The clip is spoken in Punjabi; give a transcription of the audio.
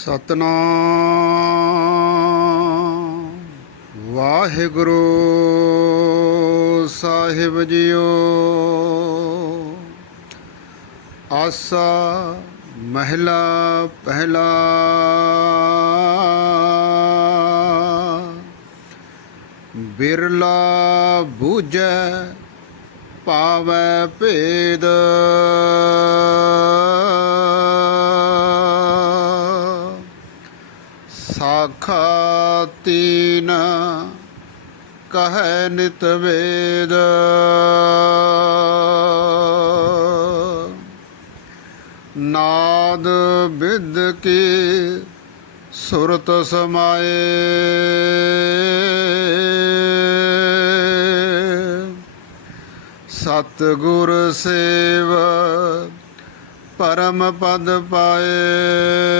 ਸਤਨਾਮ। ਵਾਹਿਗੁਰੂ ਸਾਹਿਬ ਜੀਓ। ਆਸਾ ਮਹਿਲਾ ਪਹਿਲਾ। ਬਿਰਲਾ ਬੂਝੈ ਪਾਵੈ ਭੇਦ। ਸਾਖਾ ਤੀਨ ਕਹੈ ਨਿਤ ਵੇਦ। ਨਾਦ ਬਿਦ ਕੀ ਸੁਰਤ ਸਮਾਏ। ਸਤ ਗੁਰ ਸੇਵ ਪਰਮ ਪਦ ਪਾਏ।